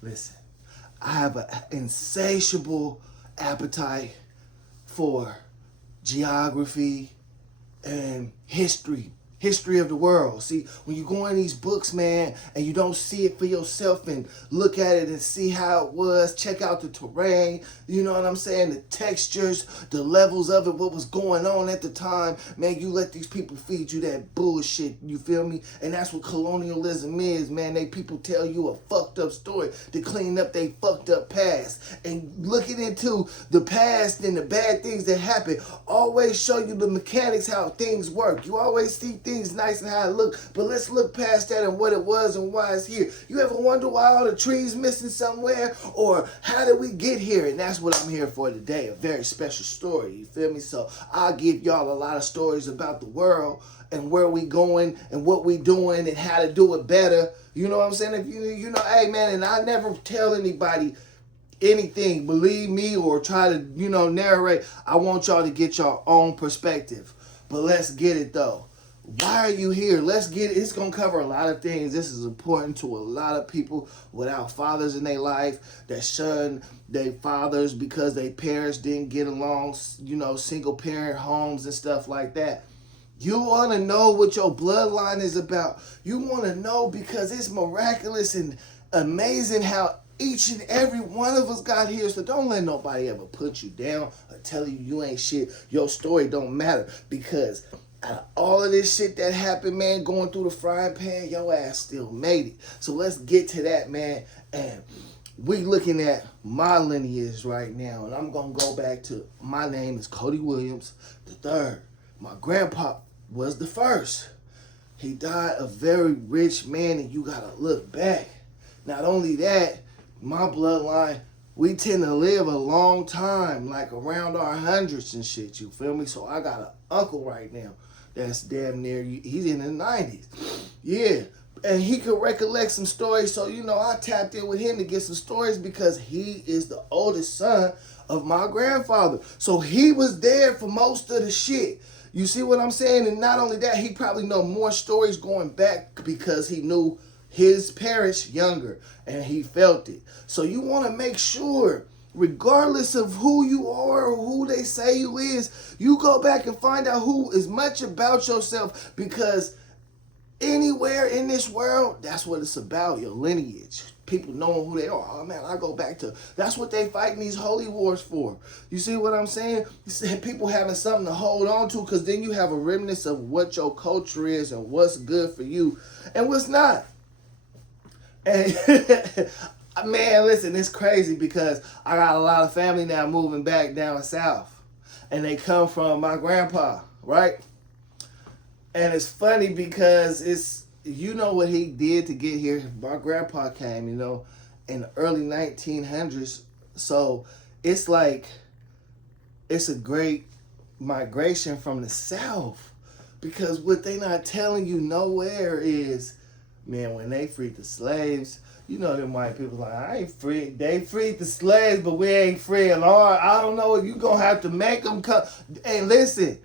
Listen, I have an insatiable appetite for geography and history of the world. See, when you go in these books, man, and you don't see it for yourself and look at it and see how it was, check out the terrain, you know what I'm saying, the textures, the levels of it, what was going on at the time, man, you let these people feed you that bullshit, you feel me? And that's what colonialism is, man. They people tell you a fucked up story to clean up they fucked up past. And looking into the past and the bad things that happen always show you the mechanics, how things work. You always see things nice and how it look, but let's look past that and what it was and why it's here. You ever wonder why all the trees missing somewhere, or how did we get here? And that's what I'm here for today, a very special story, you feel me? So I'll give y'all a lot of stories about the world and where we going and what we doing and how to do it better. You know what I'm saying? If you know, hey man, and I never tell anybody anything, believe me, or try to, narrate. I want y'all to get your own perspective. But let's get it though. Why are you here? Let's get it. It's going to cover a lot of things. This is important to a lot of people without fathers in their life that shun their fathers because their parents didn't get along, single parent homes and stuff like that. You want to know what your bloodline is about. You want to know because it's miraculous and amazing how each and every one of us got here. So don't let nobody ever put you down or tell you ain't shit. Your story don't matter, because out of all of this shit that happened, man, going through the frying pan, your ass still made it. So let's get to that, man. And we looking at my lineage right now. And I'm going to go back to, my name is Cody Williams the third. My grandpa was the first. He died a very rich man, and you got to look back. Not only that, my bloodline, we tend to live a long time, like around our hundreds and shit, you feel me? So I got an uncle right now that's damn near, he's in the 90s. Yeah, and he could recollect some stories, so, I tapped in with him to get some stories because he is the oldest son of my grandfather. So he was there for most of the shit. You see what I'm saying? And not only that, he probably know more stories going back because he knew his parents younger and he felt it. So you want to make sure, regardless of who you are or who they say you is, you go back and find out who is much about yourself, because anywhere in this world, that's what it's about, your lineage. People knowing who they are. Oh man, I go back to, that's what they fighting these holy wars for. You see what I'm saying? People having something to hold on to, because then you have a remnants of what your culture is and what's good for you and what's not. And man, listen, it's crazy because I got a lot of family now moving back down south, and they come from my grandpa, right? And it's funny because it's, what he did to get here. My grandpa came, in the early 1900s. So it's like, it's a great migration from the south, because what they not telling you nowhere is, man, when they freed the slaves, them white people like, I ain't free. They freed the slaves, but we ain't free. And I don't know if you gonna have to make them come. And listen,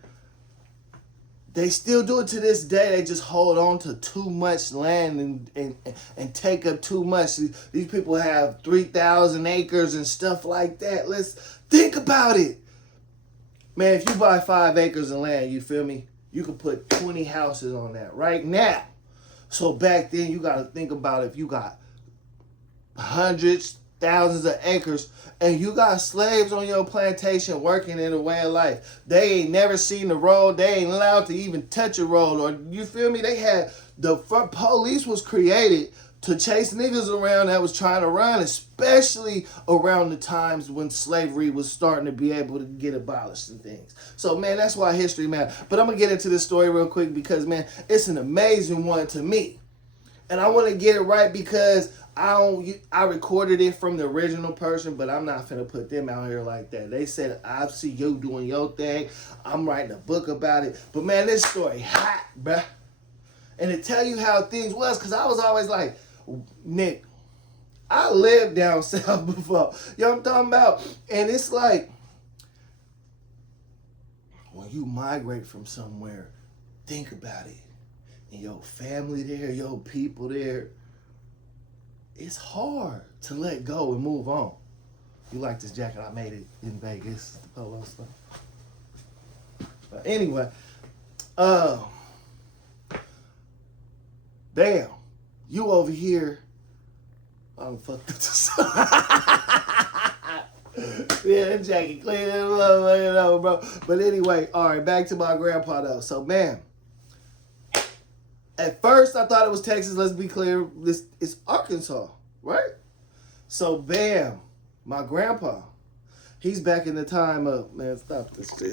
they still do it to this day. They just hold on to too much land and take up too much. These people have 3,000 acres and stuff like that. Let's think about it. Man, if you buy 5 acres of land, you feel me? You can put 20 houses on that right now. So back then, you got to think about if you got hundreds, thousands of acres, and you got slaves on your plantation working in a way of life. They ain't never seen the road. They ain't allowed to even touch a road. Or you feel me? They had, the police was created to chase niggas around that was trying to run, especially around the times when slavery was starting to be able to get abolished and things. So, man, that's why history matters. But I'm going to get into this story real quick because, man, it's an amazing one to me. And I want to get it right because I recorded it from the original person, but I'm not finna put them out here like that. They said, I see you doing your thing. I'm writing a book about it. But, man, this story hot, bruh. And to tell you how things was, because I was always like, Nick, I lived down south before. You know what I'm talking about? And it's like, when you migrate from somewhere, think about it. And your family there, your people there, it's hard to let go and move on. You like this jacket? I made it in Vegas, the polo stuff. But anyway, damn, you over here. Oh, fuck this. Yeah, that jacket clean that motherfucker over, bro. But anyway, all right, back to my grandpa though. So, man, at first I thought it was Texas. Let's be clear, this is Arkansas, right? So, bam, my grandpa, he's back in the time of, man, stop this shit.